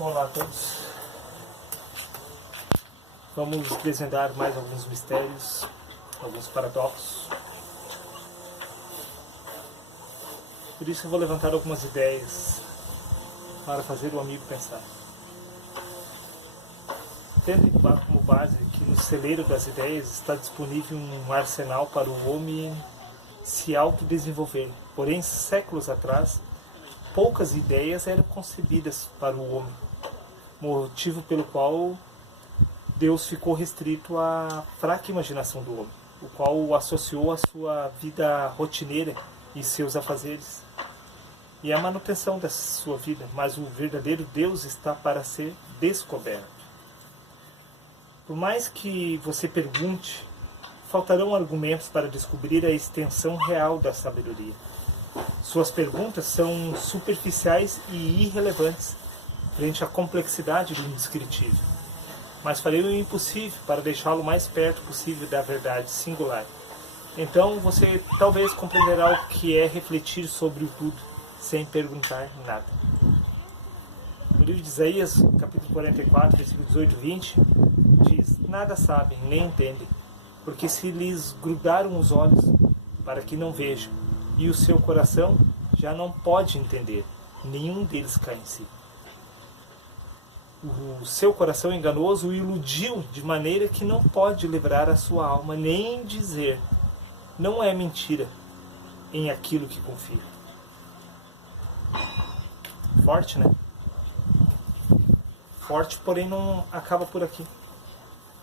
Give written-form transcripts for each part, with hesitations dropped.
Olá a todos. Vamos desvendar mais alguns mistérios, alguns paradoxos. Por isso eu vou levantar algumas ideias para fazer o amigo pensar. Tendo como base que no celeiro das ideias está disponível um arsenal para o homem se autodesenvolver. Porém, séculos atrás, poucas ideias eram concebidas para o homem, motivo pelo qual Deus ficou restrito à fraca imaginação do homem, o qual o associou à sua vida rotineira e seus afazeres e à manutenção da sua vida, mas o verdadeiro Deus está para ser descoberto. Por mais que você pergunte, faltarão argumentos para descobrir a extensão real da sabedoria. Suas perguntas são superficiais e irrelevantes frente à complexidade do indescritível, mas farei o impossível para deixá-lo mais perto possível da verdade singular. Então você talvez compreenderá o que é refletir sobre o tudo, sem perguntar nada. No livro de Isaías, capítulo 44, versículo 18 e 20, diz: nada sabem, nem entendem, porque se lhes grudaram os olhos, para que não vejam, e o seu coração já não pode entender, nenhum deles cai em si. O seu coração enganoso o iludiu de maneira que não pode livrar a sua alma, nem dizer, não é mentira em aquilo que confia. Forte, né? Forte, porém não acaba por aqui.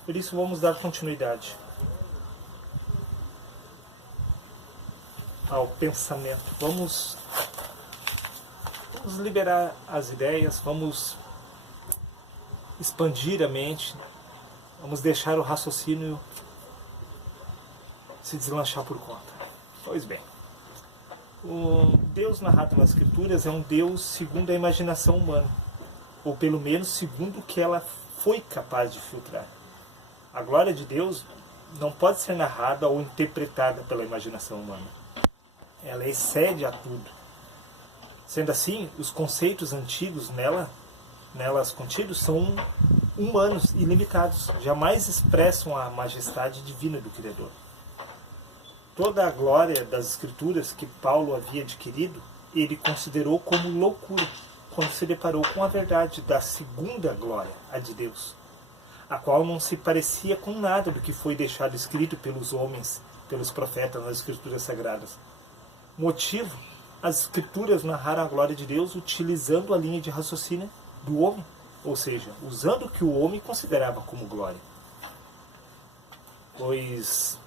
Por isso vamos dar continuidade ao pensamento. Vamos liberar as ideias, vamos expandir a mente, vamos deixar o raciocínio se deslanchar por conta. Pois bem, o Deus narrado nas Escrituras é um Deus segundo a imaginação humana, ou pelo menos segundo o que ela foi capaz de filtrar. A glória de Deus não pode ser narrada ou interpretada pela imaginação humana. Ela excede a tudo. Sendo assim, os conceitos antigos nelas contidos são humanos e limitados, jamais expressam a majestade divina do Criador. Toda a glória das Escrituras que Paulo havia adquirido, ele considerou como loucura, quando se deparou com a verdade da segunda glória, a de Deus, a qual não se parecia com nada do que foi deixado escrito pelos homens, pelos profetas nas Escrituras Sagradas. Motivo, as Escrituras narraram a glória de Deus utilizando a linha de raciocínio do homem, ou seja, usando o que o homem considerava como glória. Pois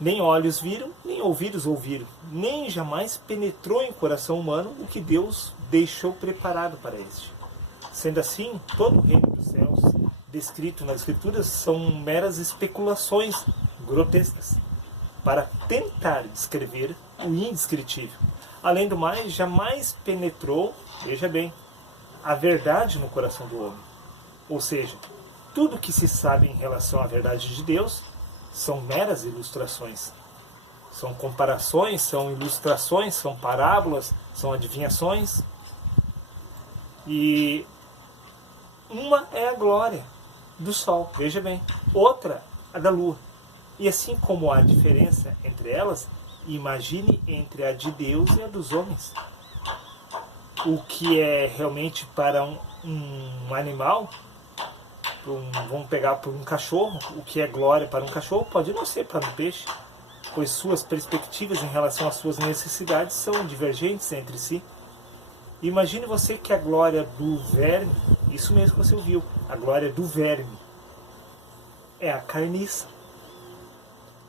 nem olhos viram, nem ouvidos ouviram, nem jamais penetrou em coração humano o que Deus deixou preparado para este. Sendo assim, todo o reino dos céus descrito nas Escrituras são meras especulações grotescas para tentar descrever o indescritível. Além do mais, jamais penetrou, veja bem, a verdade no coração do homem. Ou seja, tudo o que se sabe em relação à verdade de Deus são meras ilustrações. São comparações, são ilustrações, são parábolas, são adivinhações. E uma é a glória do sol, veja bem. Outra, a da lua. E assim como há diferença entre elas, imagine entre a de Deus e a dos homens. O que é realmente para um animal, vamos pegar por um cachorro, o que é glória para um cachorro pode não ser para um peixe, pois suas perspectivas em relação às suas necessidades são divergentes entre si. Imagine você que a glória do verme, isso mesmo que você ouviu, a glória do verme é a carniça.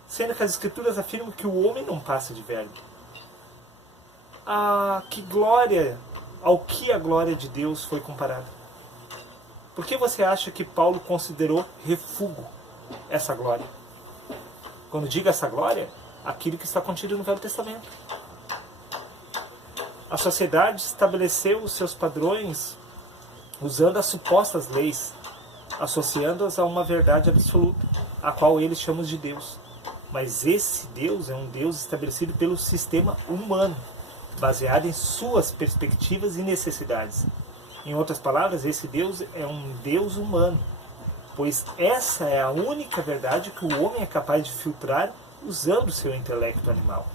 Sendo que as Escrituras afirmam que o homem não passa de verme. Ao que a glória de Deus foi comparada? Por que você acha que Paulo considerou refúgio essa glória? Quando digo essa glória, aquilo que está contido no Velho Testamento. A sociedade estabeleceu os seus padrões usando as supostas leis, associando-as a uma verdade absoluta, a qual eles chamam de Deus. Mas esse Deus é um Deus estabelecido pelo sistema humano, baseado em suas perspectivas e necessidades. Em outras palavras, esse Deus é um Deus humano, pois essa é a única verdade que o homem é capaz de filtrar usando o seu intelecto animal.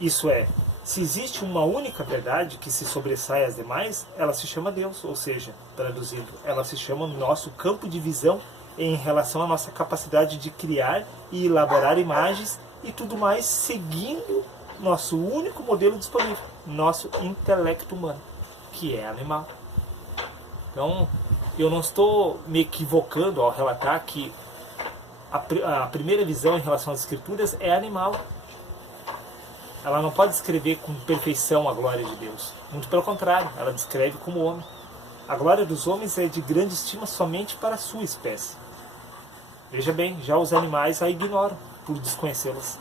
Isso é, se existe uma única verdade que se sobressai às demais, ela se chama Deus, ou seja, traduzindo, ela se chama nosso campo de visão em relação à nossa capacidade de criar e elaborar imagens e tudo mais seguindo nosso único modelo disponível, nosso intelecto humano, que é animal. Então, eu não estou me equivocando ao relatar que a primeira visão em relação às escrituras é animal. Ela não pode descrever com perfeição a glória de Deus. Muito pelo contrário, ela descreve como homem. A glória dos homens é de grande estima somente para a sua espécie. Veja bem, já os animais a ignoram por desconhecê-las.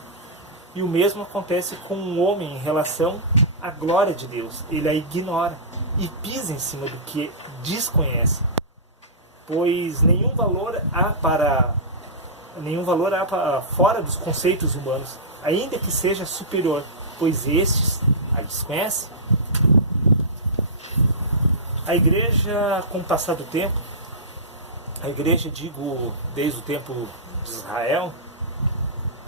E o mesmo acontece com o homem em relação à glória de Deus. Ele a ignora e pisa em cima do que desconhece. Pois nenhum valor há para fora dos conceitos humanos, ainda que seja superior, pois estes a desconhecem. A igreja, com o passar do tempo, a igreja, digo, desde o tempo de Israel,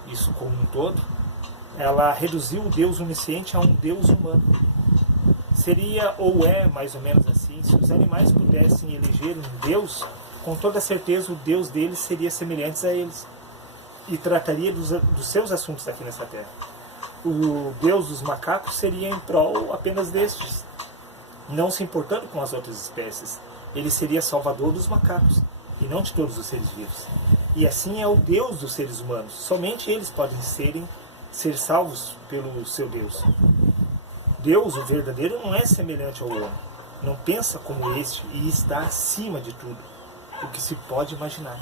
isso como um todo, ela reduziu o Deus onisciente a um Deus humano. Seria, ou é, mais ou menos assim, se os animais pudessem eleger um Deus, com toda certeza o Deus deles seria semelhante a eles e trataria dos seus assuntos aqui nessa terra. O Deus dos macacos seria em prol apenas destes, não se importando com as outras espécies. Ele seria salvador dos macacos e não de todos os seres vivos. E assim é o Deus dos seres humanos. Somente eles podem ser salvos pelo seu Deus. Deus, o verdadeiro, não é semelhante ao homem. Não pensa como este e está acima de tudo o que se pode imaginar.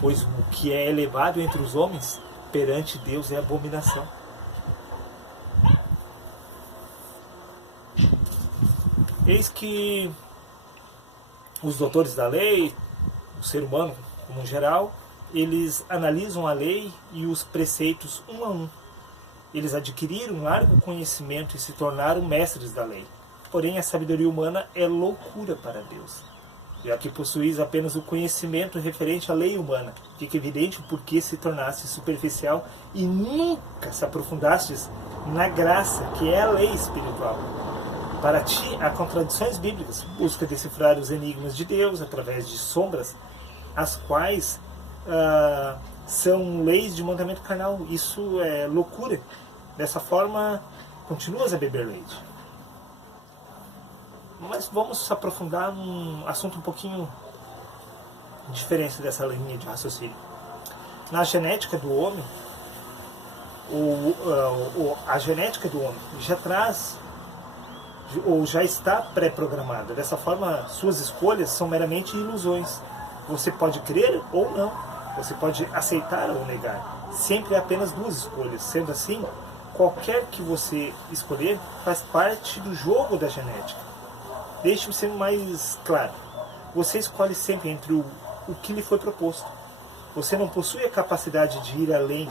Pois o que é elevado entre os homens, perante Deus é abominação. Eis que os doutores da lei, o ser humano como geral, eles analisam a lei e os preceitos um a um. Eles adquiriram um largo conhecimento e se tornaram mestres da lei. Porém, a sabedoria humana é loucura para Deus. Já que possuís apenas o conhecimento referente à lei humana, fica evidente o porquê se tornasse superficial e nunca se aprofundastes na graça que é a lei espiritual. Para ti, há contradições bíblicas. Busca decifrar os enigmas de Deus através de sombras, as quais são leis de mandamento carnal. Isso é loucura. Dessa forma, continuas a beber leite. Mas vamos aprofundar num assunto um pouquinho diferente dessa linha de raciocínio. Na genética do homem, a genética do homem já traz ou já está pré-programada. Dessa forma, suas escolhas são meramente ilusões. Você pode crer ou não. Você pode aceitar ou negar. Sempre há apenas duas escolhas. Sendo assim, qualquer que você escolher faz parte do jogo da genética. Deixe-me ser mais claro. Você escolhe sempre entre o que lhe foi proposto. Você não possui a capacidade de ir além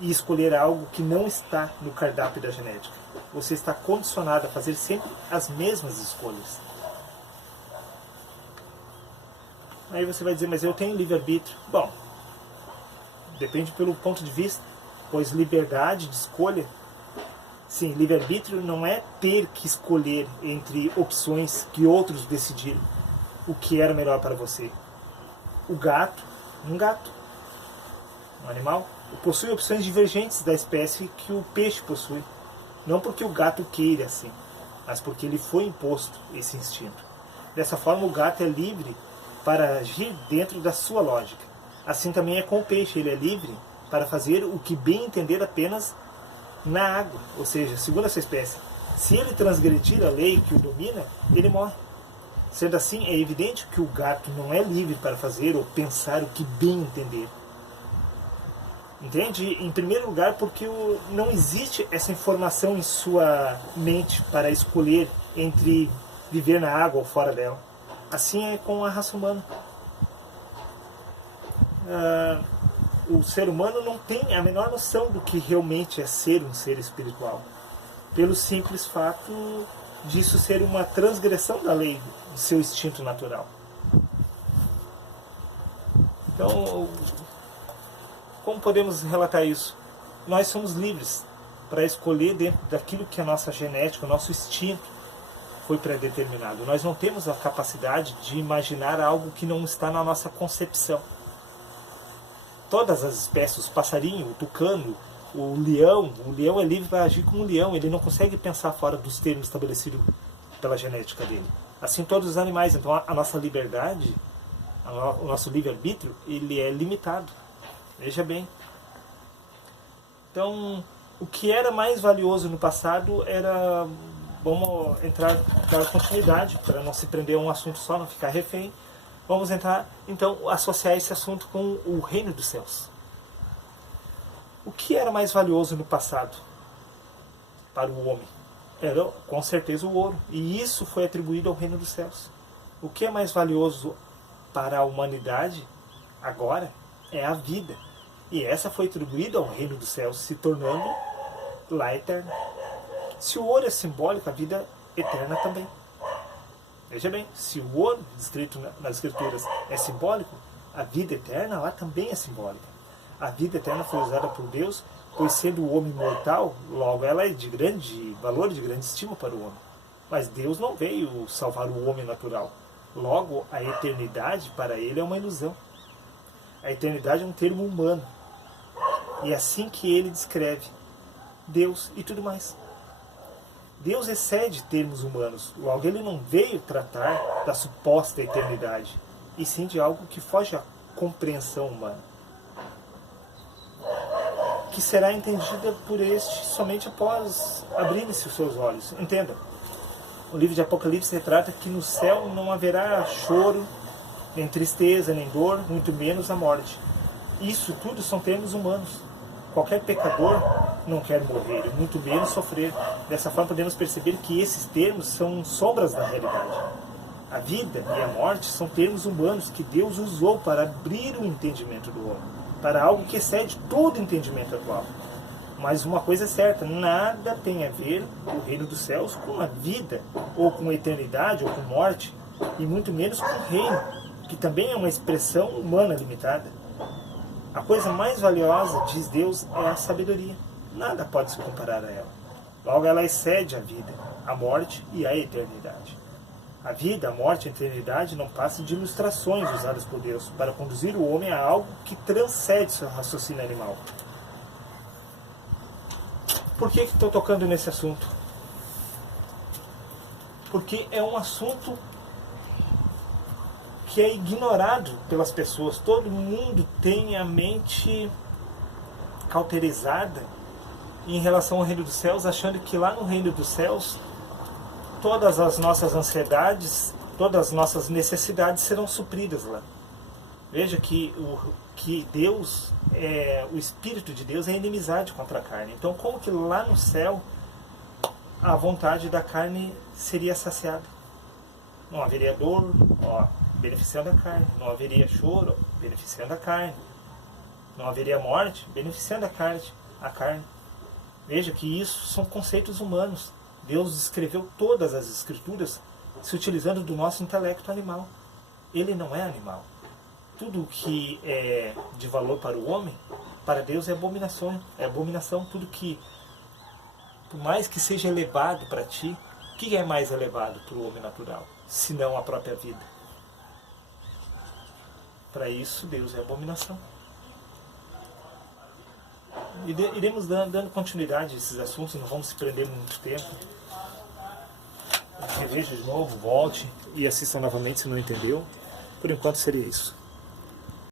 e escolher algo que não está no cardápio da genética. Você está condicionado a fazer sempre as mesmas escolhas. Aí você vai dizer, mas eu tenho livre-arbítrio. Bom, depende pelo ponto de vista, pois liberdade de escolha, sim, livre-arbítrio não é ter que escolher entre opções que outros decidiram o que era melhor para você. Um gato, um animal, possui opções divergentes da espécie que o peixe possui. Não porque o gato queira assim, mas porque lhe foi imposto esse instinto. Dessa forma, o gato é livre para agir dentro da sua lógica. Assim também é com o peixe, ele é livre para fazer o que bem entender apenas na água, ou seja, segundo essa espécie. Se ele transgredir a lei que o domina, ele morre. Sendo assim, é evidente que o gato não é livre para fazer ou pensar o que bem entender. Entende? Em primeiro lugar, porque não existe essa informação em sua mente para escolher entre viver na água ou fora dela. Assim é com a raça humana. O ser humano não tem a menor noção do que realmente é ser um ser espiritual. Pelo simples fato disso ser uma transgressão da lei do seu instinto natural. Então, como podemos relatar isso? Nós somos livres para escolher dentro daquilo que a nossa genética, o nosso instinto foi predeterminado. Nós não temos a capacidade de imaginar algo que não está na nossa concepção. Todas as espécies, o passarinho, o tucano, o leão é livre para agir como um leão, ele não consegue pensar fora dos termos estabelecidos pela genética dele. Assim todos os animais. Então a nossa liberdade, o nosso livre-arbítrio, ele é limitado. Veja bem. Então, o que era mais valioso no passado era... Vamos dar continuidade, para não se prender a um assunto só, não ficar refém. Vamos entrar, então, associar esse assunto com o reino dos céus. O que era mais valioso no passado para o homem? Era, com certeza, o ouro. E isso foi atribuído ao reino dos céus. O que é mais valioso para a humanidade agora é a vida. E essa foi atribuída ao reino dos céus, se tornando lá eterna. Se o ouro é simbólico, a vida eterna também. Veja bem, se o ouro, descrito nas Escrituras, é simbólico, a vida eterna lá também é simbólica. A vida eterna foi usada por Deus, pois sendo o homem mortal, logo ela é de grande valor, de grande estima para o homem. Mas Deus não veio salvar o homem natural. Logo, a eternidade para ele é uma ilusão. A eternidade é um termo humano. E é assim que ele descreve Deus e tudo mais. Deus excede termos humanos, logo ele não veio tratar da suposta eternidade, e sim de algo que foge à compreensão humana, que será entendida por este somente após abrirem-se os seus olhos. Entenda, o livro de Apocalipse retrata que no céu não haverá choro, nem tristeza, nem dor, muito menos a morte. Isso tudo são termos humanos. Qualquer pecador não quer morrer, muito menos sofrer. Dessa forma podemos perceber que esses termos são sombras da realidade. A vida e a morte são termos humanos que Deus usou para abrir o entendimento do homem, para algo que excede todo o entendimento atual. Mas uma coisa é certa, nada tem a ver o reino dos céus com a vida, ou com a eternidade, ou com morte, e muito menos com o reino, que também é uma expressão humana limitada. A coisa mais valiosa, diz Deus, é a sabedoria. Nada pode se comparar a ela. Logo, ela excede a vida, a morte e a eternidade. A vida, a morte e a eternidade não passam de ilustrações usadas por Deus para conduzir o homem a algo que transcende seu raciocínio animal. Por que estou tocando nesse assunto? Porque é um assunto que é ignorado pelas pessoas. Todo mundo tem a mente cauterizada em relação ao reino dos céus, achando que lá no reino dos céus todas as nossas ansiedades, todas as nossas necessidades serão supridas lá. Veja que Deus, o Espírito de Deus é inimizade contra a carne. Então como que lá no céu a vontade da carne seria saciada? Não haveria dor, beneficiando a carne. Não haveria choro, beneficiando a carne. Não haveria morte, beneficiando a carne. Veja que isso são conceitos humanos. Deus escreveu todas as Escrituras se utilizando do nosso intelecto animal. Ele não é animal. Tudo que é de valor para o homem, para Deus é abominação. É abominação. Tudo que, por mais que seja elevado para ti, o que é mais elevado para o homem natural, senão a própria vida? Para isso, Deus é abominação. Iremos dando continuidade a esses assuntos, não vamos se prender muito tempo. Reveja de novo, volte e assista novamente se não entendeu. Por enquanto seria isso.